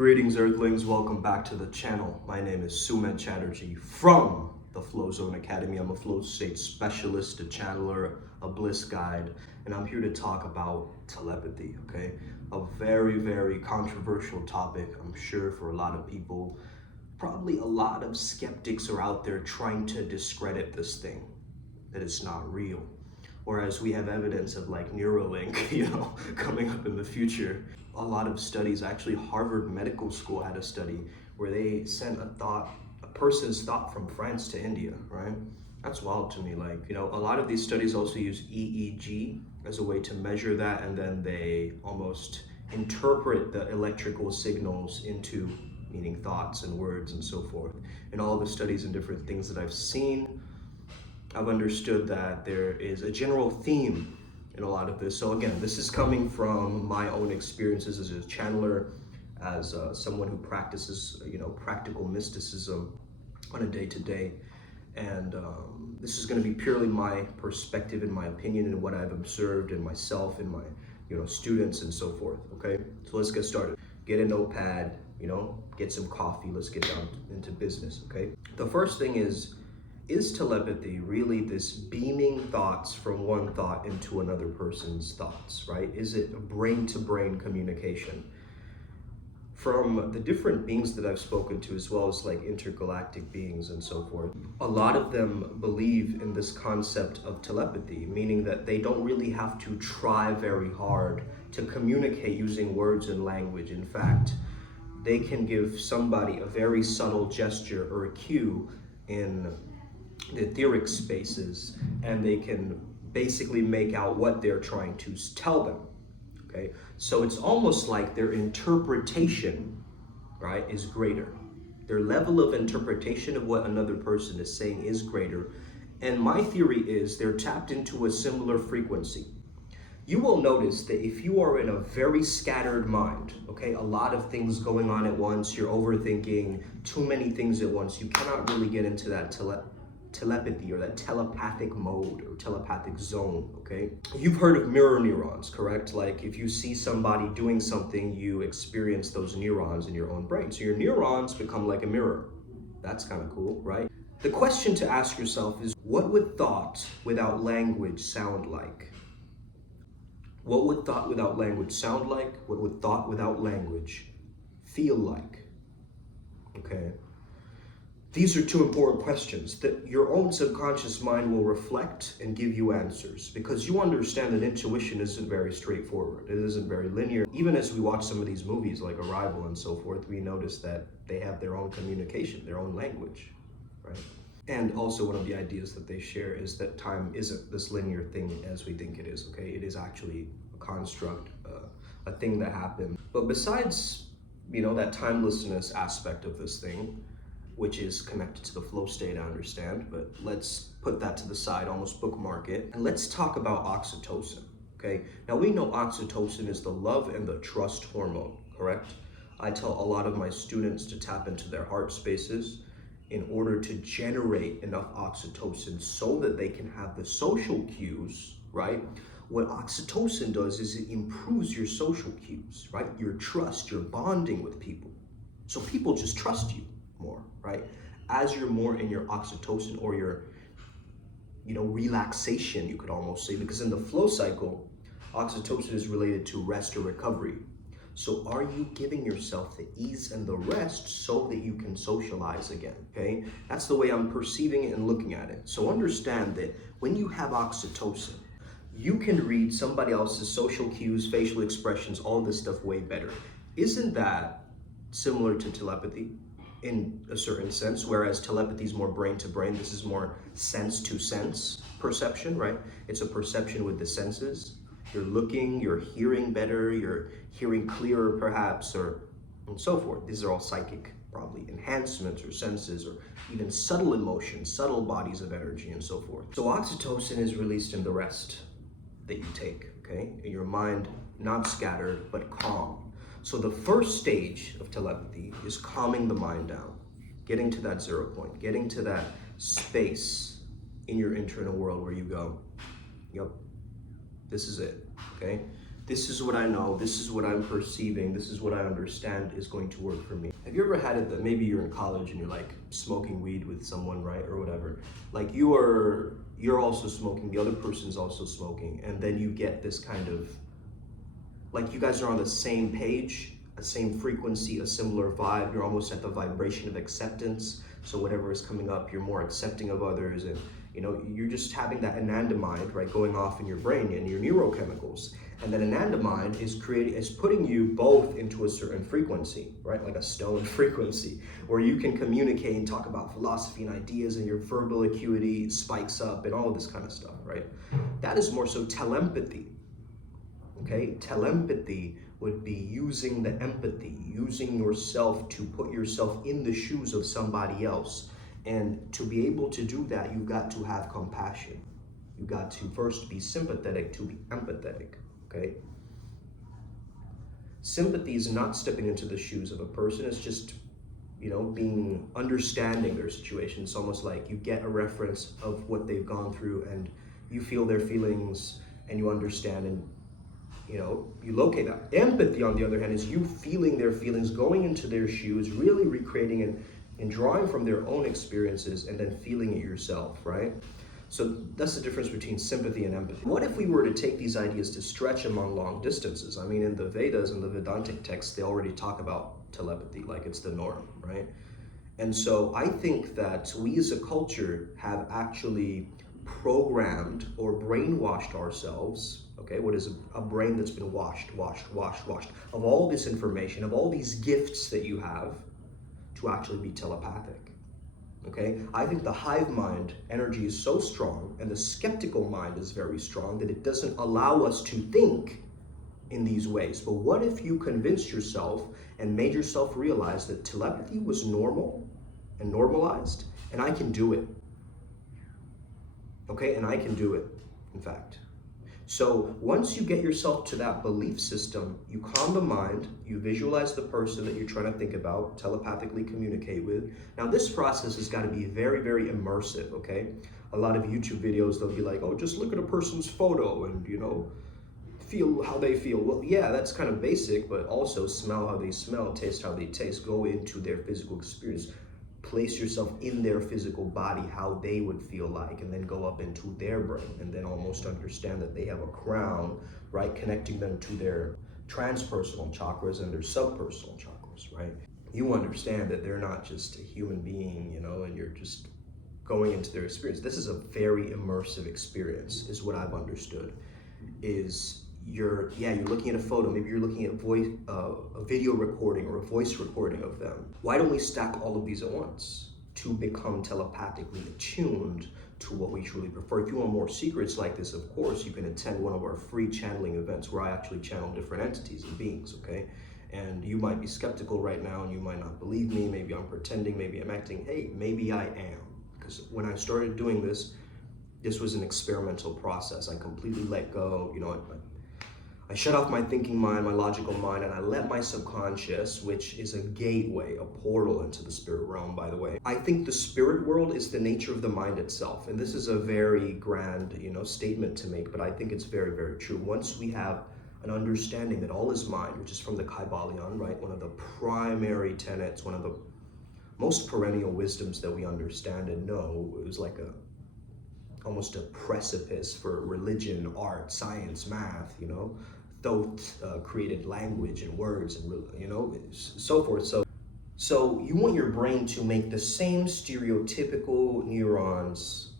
Greetings Earthlings, welcome back to the channel. My name is Sumed Chatterjee from the Flow Zone Academy. I'm a flow state specialist, a channeler, a bliss guide, and I'm here to talk about telepathy, okay? A very, very controversial topic, I'm sure, for a lot of people. Probably a lot of skeptics are out there trying to discredit this thing, that it's not real. Whereas we have evidence of like Neuralink, coming up in the future. A lot of studies, actually Harvard Medical School had a study where they sent a person's thought from France to India, right? That's wild to me. A lot of these studies also use EEG as a way to measure that, and then they almost interpret the electrical signals into meaning thoughts and words and so forth. In all the studies and different things that I've seen, I've understood that there is a general theme in a lot of this. So again, this is coming from my own experiences as a channeler, as someone who practices, practical mysticism on a day-to-day. And this is going to be purely my perspective and my opinion and what I've observed in myself and my, students and so forth. Okay, so let's get started. Get a notepad, get some coffee. Let's get down into business. Okay, the first thing is telepathy really this beaming thoughts from one thought into another person's thoughts, right? Is it brain-to-brain communication? From the different beings that I've spoken to, as well as like intergalactic beings and so forth, a lot of them believe in this concept of telepathy, meaning that they don't really have to try very hard to communicate using words and language. In fact, they can give somebody a very subtle gesture or a cue in the etheric spaces, and they can basically make out what they're trying to tell them. Okay, so it's almost like their interpretation, right, is greater. Their level of interpretation of what another person is saying is greater, and my theory is they're tapped into a similar frequency. You will notice that if you are in a very scattered mind, okay, a lot of things going on at once, you're overthinking too many things at once, you cannot really get into that telepathy or that telepathic mode or telepathic zone, okay? You've heard of mirror neurons, correct? Like if you see somebody doing something, you experience those neurons in your own brain. So your neurons become like a mirror. That's kind of cool, right? The question to ask yourself is, what would thought without language sound like? What would thought without language sound like? What would thought without language feel like? Okay. These are two important questions that your own subconscious mind will reflect and give you answers, because you understand that intuition isn't very straightforward. It isn't very linear. Even as we watch some of these movies like Arrival and so forth, we notice that they have their own communication, their own language, right? And also one of the ideas that they share is that time isn't this linear thing as we think it is, okay? It is actually a construct, a thing that happened. But besides, that timelessness aspect of this thing, which is connected to the flow state, I understand, but let's put that to the side, almost bookmark it, and let's talk about oxytocin, okay? Now we know oxytocin is the love and the trust hormone, correct? I tell a lot of my students to tap into their heart spaces in order to generate enough oxytocin so that they can have the social cues, right? What oxytocin does is it improves your social cues, right? Your trust, your bonding with people. So people just trust you more, right? As you're more in your oxytocin or your, relaxation, you could almost say, because in the flow cycle, oxytocin is related to rest or recovery. So are you giving yourself the ease and the rest so that you can socialize again, okay? That's the way I'm perceiving it and looking at it. So understand that when you have oxytocin, you can read somebody else's social cues, facial expressions, all this stuff way better. Isn't that similar to telepathy? In a certain sense, whereas telepathy is more brain to brain, this is more sense to sense perception, right? It's a perception with the senses. You're looking, you're hearing better, you're hearing clearer perhaps, and so forth. These are all psychic, probably enhancements or senses, or even subtle emotions, subtle bodies of energy and so forth. So oxytocin is released in the rest that you take, okay? In your mind, not scattered, but calm. So the first stage of telepathy is calming the mind down, getting to that 0 point, getting to that space in your internal world where you go, yep, this is it, okay? this is what I know, this is what I'm perceiving, this is what I understand is going to work for me. Have you ever had it that maybe you're in college and you're like smoking weed with someone, right, or whatever? Like you're also smoking, the other person's also smoking, and then you get this kind of, like you guys are on the same page, a same frequency, a similar vibe, you're almost at the vibration of acceptance. So whatever is coming up, you're more accepting of others, and you know, you're just having that anandamide, right, going off in your brain and your neurochemicals. And that anandamide is putting you both into a certain frequency, right, like a stone frequency, where you can communicate and talk about philosophy and ideas, and your verbal acuity spikes up and all of this kind of stuff, right? That is more so telepathy. Okay, telepathy would be using the empathy, using yourself to put yourself in the shoes of somebody else. And to be able to do that, you got to have compassion. You got to first be sympathetic to be empathetic, okay? Sympathy is not stepping into the shoes of a person, it's just, you know, understanding their situation. It's almost like you get a reference of what they've gone through and you feel their feelings and you understand, and you know, you locate that. Empathy, on the other hand, is you feeling their feelings, going into their shoes, really recreating and drawing from their own experiences and then feeling it yourself, right? So that's the difference between sympathy and empathy. What if we were to take these ideas to stretch them on long distances? I mean, in the Vedas and the Vedantic texts, they already talk about telepathy, like it's the norm, right? And so I think that we as a culture have actually programmed or brainwashed ourselves, okay? What is a brain that's been washed of all this information, of all these gifts that you have, to actually be telepathic, okay? I think the hive mind energy is so strong and the skeptical mind is very strong that it doesn't allow us to think in these ways. But what if you convinced yourself and made yourself realize that telepathy was normal and normalized, and I can do it, okay? And I can do it, in fact. So once you get yourself to that belief system, you calm the mind, you visualize the person that you're trying to think about, telepathically communicate with. Now this process has got to be very, very immersive, okay? A lot of YouTube videos, they'll be like, oh, just look at a person's photo and, you know, feel how they feel. Well, yeah, that's kind of basic, but also smell how they smell, taste how they taste, go into their physical experience. Place yourself in their physical body, how they would feel like, and then go up into their brain and then almost understand that they have a crown, right, connecting them to their transpersonal chakras and their subpersonal chakras, right? You understand that they're not just a human being, you know, and you're just going into their experience. This is a very immersive experience, is what I've understood. Is you're looking at a photo, maybe you're looking at a video recording or a voice recording of them. Why don't we stack all of these at once to become telepathically attuned to what we truly prefer? If you want more secrets like this, of course, you can attend one of our free channeling events where I actually channel different entities and beings, okay? And you might be skeptical right now and you might not believe me. Maybe I'm pretending, maybe I'm acting. Hey, maybe I am. Because when I started doing this, this was an experimental process. I completely let go, you know, I shut off my thinking mind, my logical mind, and I let my subconscious, which is a gateway, a portal into the spirit realm, by the way. I think the spirit world is the nature of the mind itself. And this is a very grand, you know, statement to make, but I think it's very, very true. Once we have an understanding that all is mind, which is from the Kybalion, right? One of the primary tenets, one of the most perennial wisdoms that we understand and know. It was like almost a precipice for religion, art, science, math, you know. Thoth created language and words and, you know, so forth. So you want your brain to make the same stereotypical neurons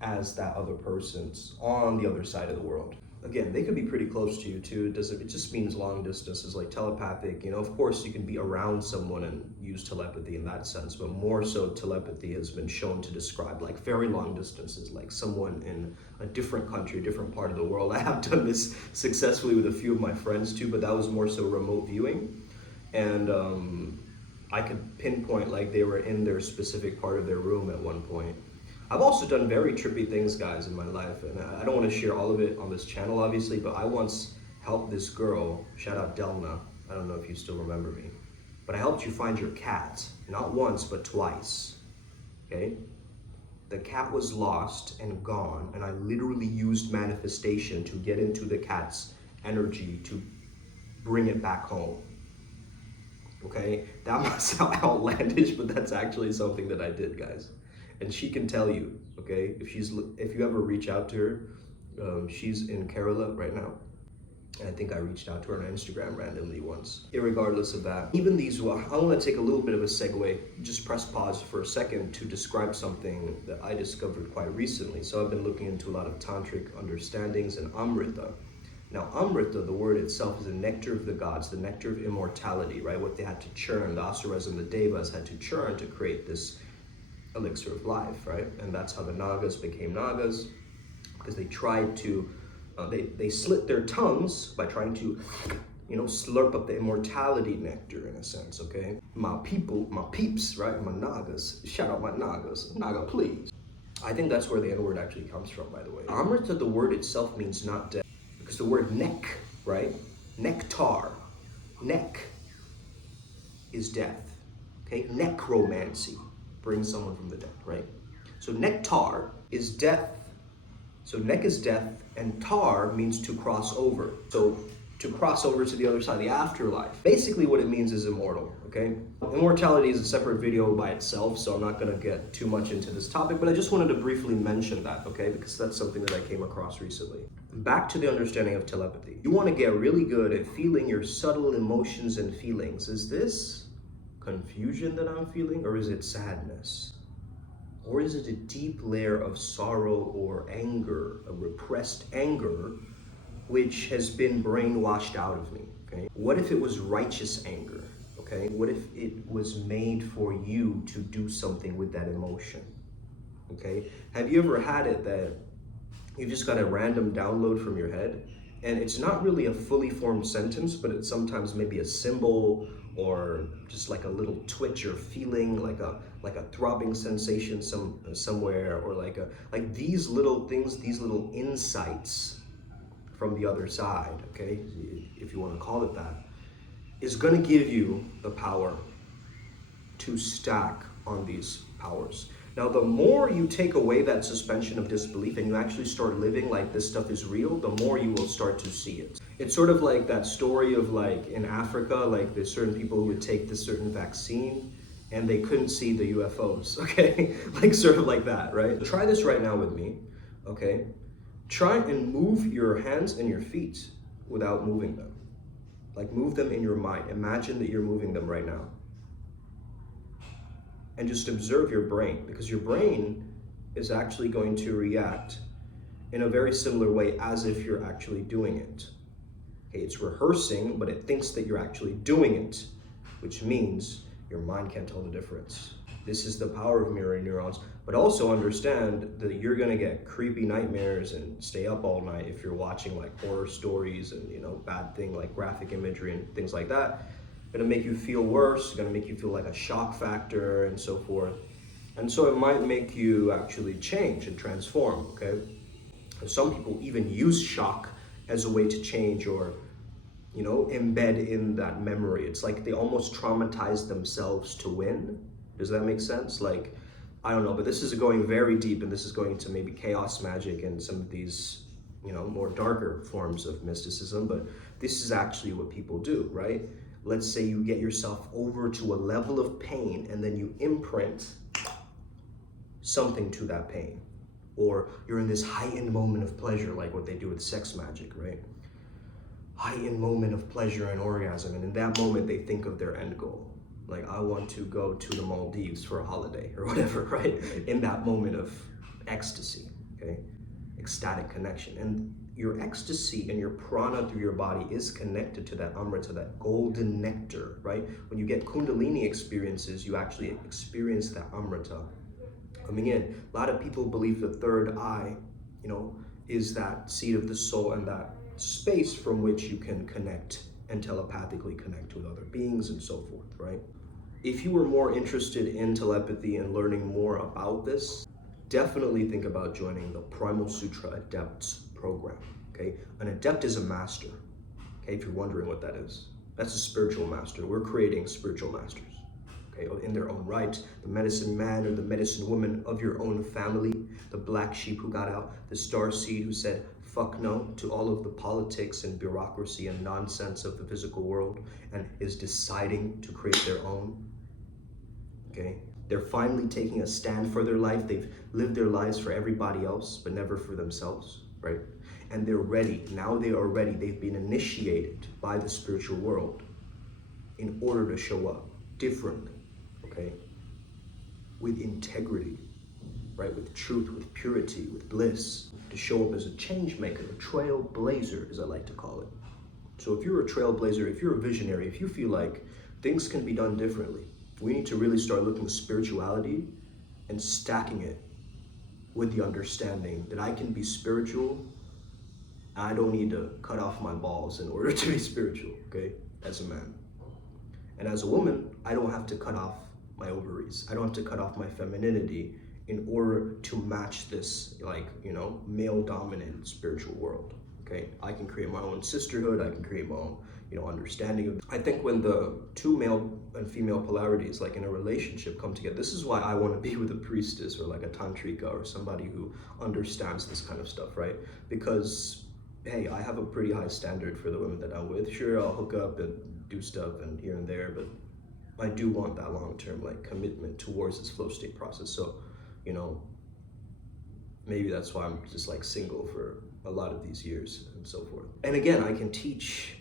as that other person's on the other side of the world. Again, they could be pretty close to you too. It just means long distances, like telepathic, you know. Of course, you can be around someone and use telepathy in that sense, but more so telepathy has been shown to describe like very long distances, like someone in a different country, a different part of the world. I have done this successfully with a few of my friends too, but that was more so remote viewing. And I could pinpoint like they were in their specific part of their room at one point. I've also done very trippy things, guys, in my life, and I don't want to share all of it on this channel, obviously, but I once helped this girl, shout out Delna, I don't know if you still remember me, but I helped you find your cat, not once, but twice, okay? The cat was lost and gone, and I literally used manifestation to get into the cat's energy to bring it back home. Okay, that might sound outlandish, but that's actually something that I did, guys. And she can tell you, okay, if you ever reach out to her, she's in Kerala right now. And I think I reached out to her on Instagram randomly once. Irregardless of that, even these, well, I want to take a little bit of a segue, just press pause for a second to describe something that I discovered quite recently. So I've been looking into a lot of tantric understandings and Amrita. Now, Amrita, the word itself, is the nectar of the gods, the nectar of immortality, right? What they had to churn, the Asuras and the Devas had to churn to create this elixir of life, right? And that's how the Nagas became Nagas, because they tried to, they slit their tongues by trying to, slurp up the immortality nectar in a sense, okay? My people, my peeps, right? My Nagas, shout out my Nagas, Naga please. I think that's where the N word actually comes from, by the way. Amrita, the word itself means not dead. Because the word neck, right? Nectar, neck is death, okay? Necromancy brings someone from the dead, right? So nectar is death. So neck is death, and tar means to cross over. So to cross over to the other side, the afterlife. Basically what it means is immortal, okay? Immortality is a separate video by itself, so I'm not gonna get too much into this topic, but I just wanted to briefly mention that, okay? Because that's something that I came across recently. Back to the understanding of telepathy. You wanna get really good at feeling your subtle emotions and feelings. Is this confusion that I'm feeling, or is it sadness? Or is it a deep layer of sorrow or anger, a repressed anger, which has been brainwashed out of me, okay? What if it was righteous anger, okay? What if it was made for you to do something with that emotion, okay? Have you ever had it that you just got a random download from your head, and it's not really a fully formed sentence, but it's sometimes maybe a symbol or just like a little twitch or feeling, like a throbbing sensation somewhere, or like these little things, these little insights from the other side, okay, if you want to call it that, is going to give you the power to stack on these powers. Now, the more you take away that suspension of disbelief and you actually start living like this stuff is real, the more you will start to see it. It's sort of like that story of like in Africa, like there's certain people who would take this certain vaccine and they couldn't see the UFOs, okay? Like sort of like that, right? Try this right now with me, okay? Try and move your hands and your feet without moving them. Like move them in your mind. Imagine that you're moving them right now. And just observe your brain, because your brain is actually going to react in a very similar way as if you're actually doing it. Okay, it's rehearsing, but it thinks that you're actually doing it, which means your mind can't tell the difference. This is the power of mirror neurons, but also understand that you're gonna get creepy nightmares and stay up all night if you're watching like horror stories and bad thing like graphic imagery and things like that. Gonna make you feel worse, gonna make you feel like a shock factor and so forth. And so it might make you actually change and transform, okay? And some people even use shock as a way to change or, embed in that memory. It's like they almost traumatize themselves to win. Does that make sense? Like, I don't know, but this is going very deep, and this is going into maybe chaos magic and some of these, more darker forms of mysticism, but this is actually what people do, right? Let's say you get yourself over to a level of pain and then you imprint something to that pain. Or you're in this heightened moment of pleasure, like what they do with sex magic, right? Heightened moment of pleasure and orgasm, and in that moment they think of their end goal. Like, I want to go to the Maldives for a holiday or whatever, right? In that moment of ecstasy, okay? Ecstatic connection. And your ecstasy and your prana through your body is connected to that amrita, that golden nectar, right? When you get kundalini experiences, you actually experience that amrita coming in. A lot of people believe the third eye, is that seat of the soul and that space from which you can connect and telepathically connect with other beings and so forth, right? If you were more interested in telepathy and learning more about this, definitely think about joining the Primal Sutra Adepts program, okay? An adept is a master, okay? If you're wondering what that is, that's a spiritual master. We're creating spiritual masters, okay? In their own right, the medicine man or the medicine woman of your own family, the black sheep who got out, the star seed who said, fuck no to all of the politics and bureaucracy and nonsense of the physical world and is deciding to create their own. Okay? They're finally taking a stand for their life. They've lived their lives for everybody else, but never for themselves, right? And they're ready. Now they are ready. They've been initiated by the spiritual world in order to show up differently, okay? With integrity, right? With truth, with purity, with bliss, to show up as a change maker, a trailblazer, as I like to call it. So if you're a trailblazer, if you're a visionary, if you feel like things can be done differently, we need to really start looking at spirituality and stacking it with the understanding that I can be spiritual. I don't need to cut off my balls in order to be spiritual, okay? As a man. And as a woman, I don't have to cut off my ovaries. I don't have to cut off my femininity in order to match this, like, you know, male-dominant spiritual world, okay? I can create my own sisterhood. I can create my own, you know, understanding of. I think when the two male and female polarities, like in a relationship, come together, this is why I want to be with a priestess or like a tantrika or somebody who understands this kind of stuff, right? Because, hey, I have a pretty high standard for the women that I'm with. Sure, I'll hook up and do stuff and here and there, but I do want that long-term like commitment towards this flow state process. So, you know, maybe that's why I'm just like single for a lot of these years and so forth. And again, I can teach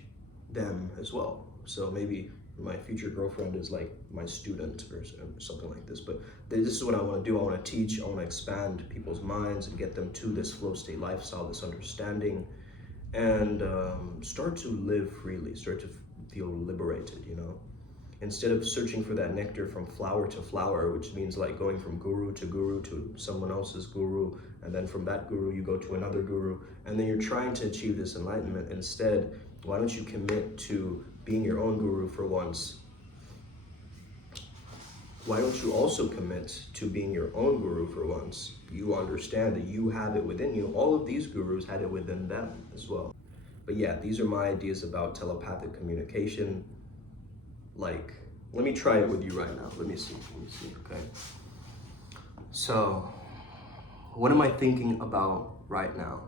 them as well. So maybe my future girlfriend is like my student or something like this. But this is what I want to do. I want to teach. I want to expand people's minds and get them to this flow state lifestyle, this understanding, and start to live freely, start to feel liberated, you know? Instead of searching for that nectar from flower to flower, which means like going from guru to someone else's guru, and then from that guru you go to another guru, and then you're trying to achieve this enlightenment. Instead, why don't you commit to being your own guru for once? Why don't you also commit to being your own guru for once? You understand that you have it within you. All of these gurus had it within them as well. But yeah, these are my ideas about telepathic communication. Like, let me try it with you right now. Let me see, okay? So, what am I thinking about right now?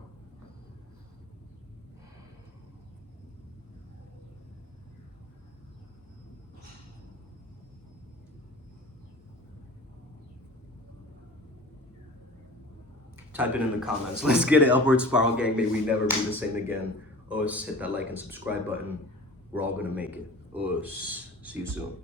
Type it in the comments. Let's get it. Upward Spiral Gang. May we never be the same again. Us, hit that like and subscribe button. We're all gonna make it. Us. See you soon.